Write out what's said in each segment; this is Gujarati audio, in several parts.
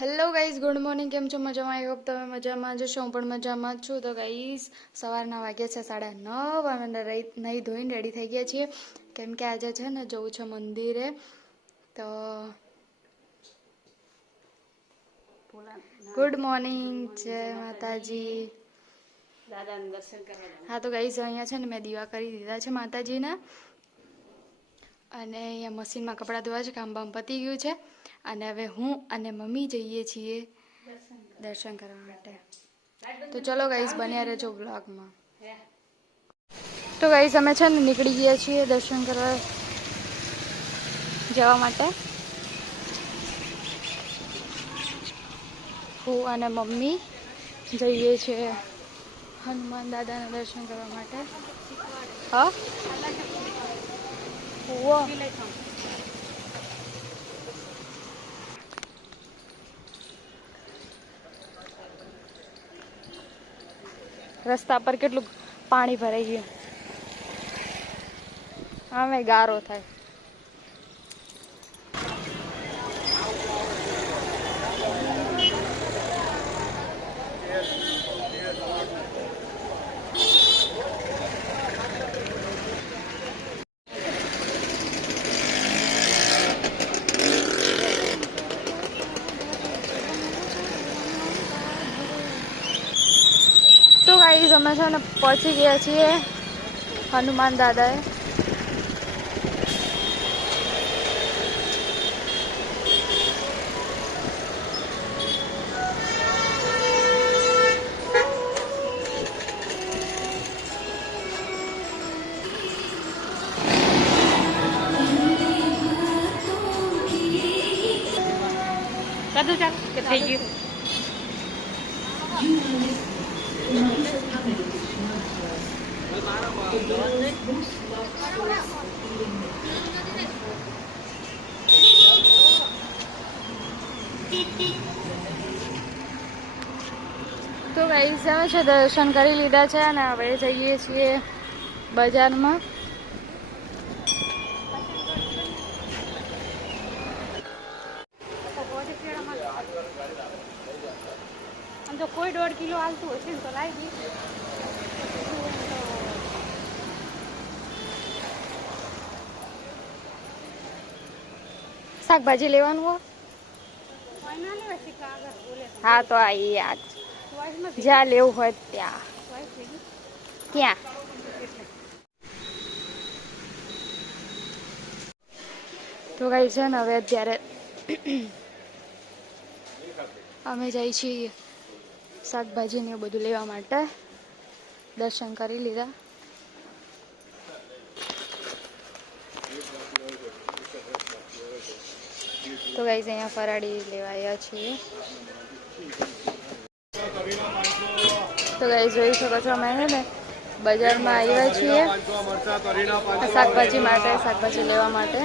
હેલો ગાઈઝ ગુડ મોર્નિંગ કેમ છો? મજામાં? આઈ હોપ તમે મજામાં જશો હું પણ મજામાં જ છું. તો ગાઈઝ સવારના વાગ્યા છે સાડા નવ અને નહીં ધોઈને રેડી થઈ ગયા છીએ. કેમ કે આજે છે ને જવું છે મંદિરે. તો ગુડ મોર્નિંગ જય માતાજી. હા તો ગાઈઝ અહીંયા છે ને મેં દીવા કરી દીધા છે માતાજીના. અને અહીંયા મશીનમાં કપડાં ધોવા છે કામ બામ પતી ગયું છે. અને હવે હું અને મમ્મી જઈએ છીએ દર્શન કરવા માટે. તો ચલો ગાઈસ બન્યા રહેજો બ્લોગમાં તો ગાઈઝ અમે છે ને નીકળી ગયા છીએ દર્શન કરવા જવા માટે. હું અને મમ્મી જઈએ છીએ હનુમાન દાદાના દર્શન કરવા માટે. હા? રસ્તા પર કેટલું પાણી ભરાઈ ગયું. આમે ગારો થાય તો ગાઈઝ અમે ને પહોંચી ગયા છીએ હનુમાન દાદાએ. કદું ચાલ કે થઈ તો ભાઈ અમે છે દર્શન કરી લીધા છે અને હવે જઈએ છીએ બજારમાં. તો કોઈ દોઢ કિલો હાલતું હશે ને તો લાવી શાકભાજી લેવાનું હોય ના લેવાય શીખા આગળ બોલે હા, તો આ એ જ્યાં લેવું હોય ત્યાં. ક્યાં તો કઈ છે ને, હવે અત્યારે અમે જઈએ છીએ શાકભાજી ને બધું લેવા માટે. દર્શન કરી લીધા. તો ગાઈઝ અહીંયા ફરાળી લેવા આવ્યા છીએ. તો ગાઈઝ જોઈ શકો છો અમે છે ને? બજારમાં આવ્યા છીએ. શાકભાજી માટે, શાકભાજી લેવા માટે.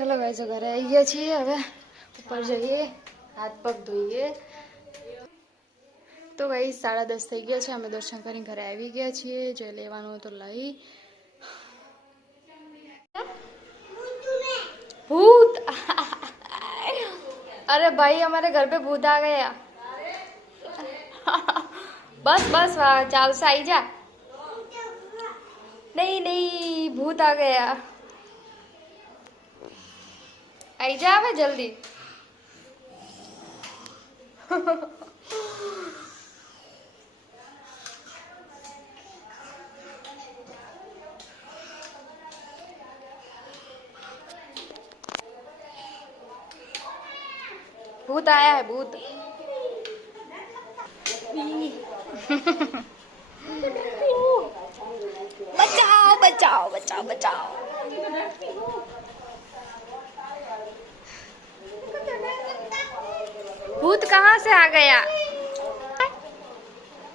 चलो भाई जो घर आई छे ऊपर जाइए, हाथ पग धोइए। तो भाई साढ़ा दस थी गया है अभी दर्शन कर घर आ गया छे जो ले तो लाई भूत अरे भाई हमारे घर पे भूत आ गया बस बस वाह चाल से आई जा नहीं नहीं भूत आ गया गया आई जा હવે જલ્દી भूत आया है भूत बचाओ बचाओ बचाओ बचाओ से आ गया।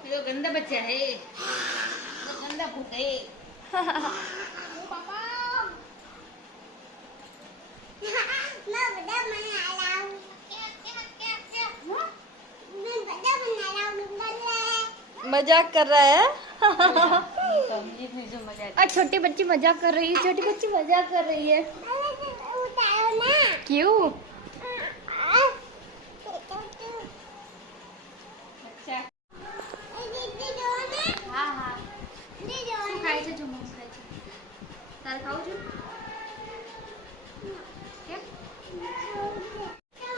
ये तो गंदा बच्चा है। तो गंदा भूत है। मज़ाक कर रहा है? और छोटी बच्ची मज़ाक कर रही है छोटी बच्ची मज़ाक कर रही है। क्यों?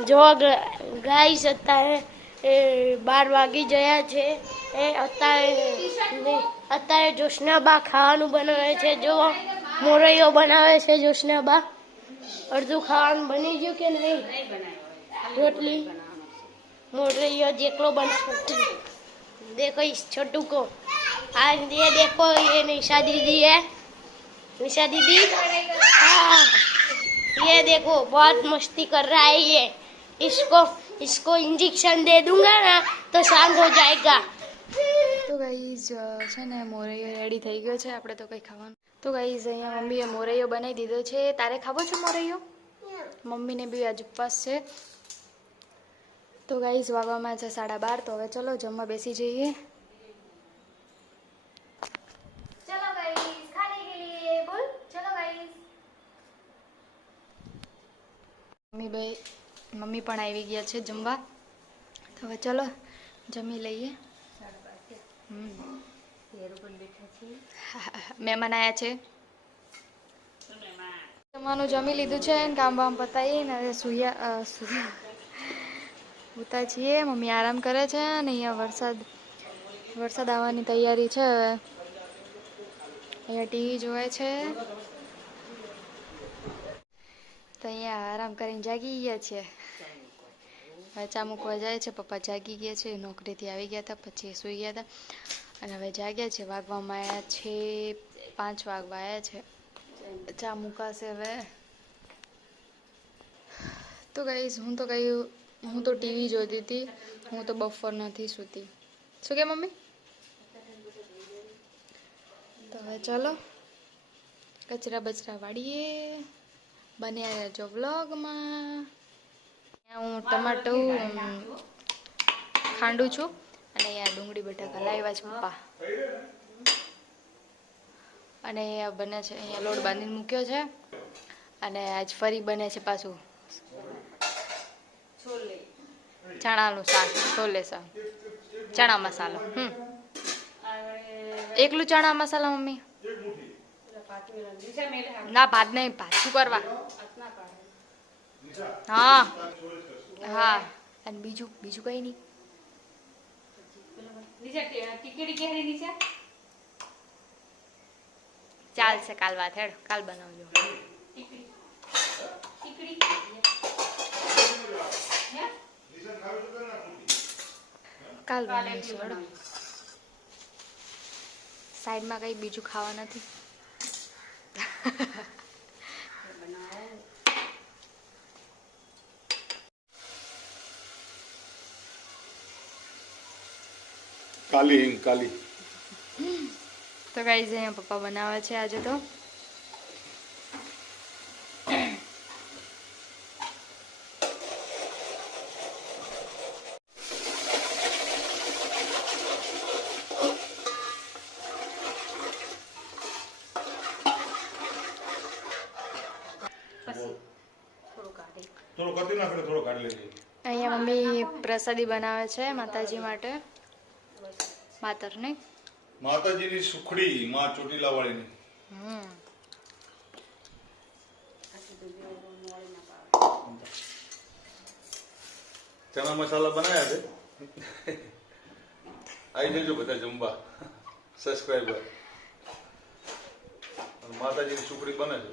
જો ગાઈસ, અત્યારે બાર વાગી ગયા છે. એ, અત્યારે અત્યારે જોશનાબા ખાવાનું બનાવે છે. જો, મોરૈયો બનાવે છે જોશનાબા. અડધું ખાવાનું બની ગયું કે નહીં? રોટલી. મોરૈયો જેટલો બનાવે દેખો છોટું આ દે દેખો એ નિશા દીદી निशा दीदी हाँ ये देखो बहुत मस्ती कर रहा है ये इसको इसको इंजेक्शन दे दूंगा ना तो शांत हो जाएगा તો ગાઈઝ છે ને મોરૈયો રેડી થઈ ગયો છે આપણે તો કંઈ ખાવાનું તો ગાઈઝ અહીંયા મમ્મીએ મોરૈયો બનાવી દીધો છે તારે ખાવો છે મોરૈયો મમ્મીને બી આજ ઉપવાસ છે તો ગાઈઝ વાગવામાં છે સાડા બાર તો હવે ચલો જમવા બેસી જઈએ મમ્મી ભાઈ મમ્મી પણ આવી ગયા છે જમવા. તો હવે ચલો, જમી લઈએ. હમ. મહેમાન આવ્યા છે. જમવાનું જમી લીધું છે ને કામ બામ પતાવીને હવે સુયા સુયા. ઉતા છીએ. મમ્મી આરામ કરે છે અને અહીંયા વરસાદ વરસાદ આવવાની તૈયારી છે. અહીંયા ટીવી જોવે છે. તો અહીંયા આરામ કરીને જાગી ગયા છે. ચા મૂકવા જાય છે, પપ્પા જાગી ગયા છે, નોકરીથી આવી ગયા હતા, પછી સૂઈ ગયા હતા. અને હવે જાગ્યા છે, વાગવામાં આવ્યા છે, પાંચ વાગવા આવ્યા છે. ચા મૂકાશે હવે. તો કહીશ હું તો કહી હું તો ટીવી જોતી હતી, હું તો બફર નથી સૂતી. શું કે મમ્મી? તો હવે ચલો, કચરા બચરા વાળીએ. બન્યા રહેજો વ્લોગમાં હું ટમાટું ખાંડું છું અને અહીંયા ડુંગળી બટાકા લાવ્યા છે પપ્પા. અને અહીંયા બને છે અહીંયા લોટ બાંધીને મૂક્યો છે. અને આજ ફરી બને છે પાછું. ચણાનું શાક છોલે શાક. ચણા મસાલો હમ. એકલું ચણા મસાલા મમ્મી? ના ભાત નહીં ભાત શું કરવા. હા. હા. અને બીજું બીજું કઈ નહીં. ચાલશે કાલ વાત, હેડ, કાલ બનાવજો. કાલ બનાવીશું સાઈડમાં કંઈ બીજું ખાવા નથી. કાલી હિંગ કાલી. તો ગાઈઝ અહીંયા પપ્પા બનાવે છે આજે તો. થોડો કતી નાખે થોડો કાઢી લેજે. અહીંયા મમ્મી પ્રસાદી બનાવે છે માતાજી માટે. માતરને. માતાજીની સુખડી માં ચોટીલા વાળીની હમ. ચણા મસાલા બનાવ્યા છે. આવી જજો બધા જમવા. સબસ્ક્રાઈબર માતાજીની સુખડી બને છે.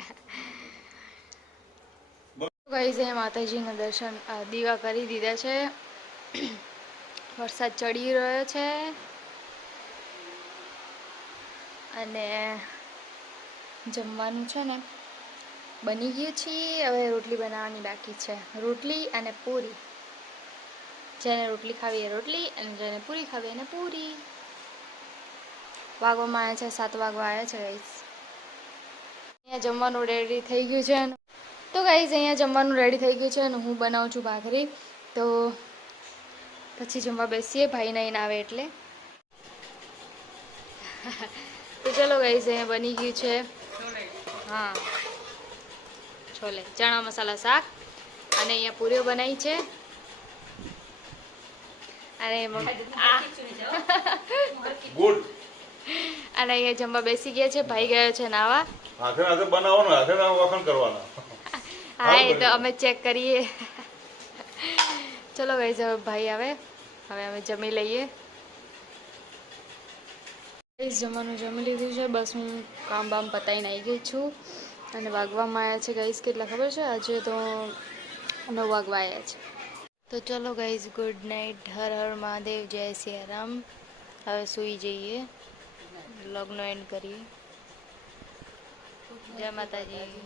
ગઈ માતાજીના દર્શન દીવા કરી દીધા છે. વરસાદ ચડી રહ્યો છે. અને જમવાનું છે ને, બની ગયું છે. હવે રોટલી બનાવવાની બાકી છે. રોટલી અને પૂરી. જેને રોટલી ખાવી એ રોટલી અને જેને પૂરી ખાવી એને પૂરી. વાગવામાં આવ્યા છે, સાત વાગવા આવ્યા છે ગાઈસ અહીંયા જમવાનું રેડી થઈ ગયું છે. તો ગાઈઝ અહીંયા જમવાનું રેડી થઈ ગયું છે અને હું બનાવું છું ભાખરી. તો પછી જમવા બેસીએ ભાઈ નહીં આવે એટલે. તો ચલો ગાઈઝ અહીંયા બની ગયું છે. હા. છોલે ચણા મસાલા શાક. અને અહીંયા પૂરીઓ બનાવી છે. અને ગુડ. અને અહીંયા જમવા બેસી ગયા છે ભાઈ ગયો છે નાવા. હાથે હાથે બનાવવાનું હાથે હાથે વખાણ કરવાના. હા એ તો અમે ચેક કરીએ. ચલો ગઈ હવે ભાઈ આવે. હવે અમે જમી લઈએ. જમવાનું જમી લીધું છે. બસ હું કામ બામ પતાવીને આવી ગઈ છું. અને વાગવામાં આવ્યા છે ગાઈઝ કેટલા ખબર છે? આજે તો નવ વાગવા આવ્યા છે. તો ચલો ગાઈઝ ગુડ નાઇટ હર હર મહાદેવ જય સિયારામ. હવે સૂઈ જઈએ. લગ્ન એન્ડ કરીએ. જય માતાજી.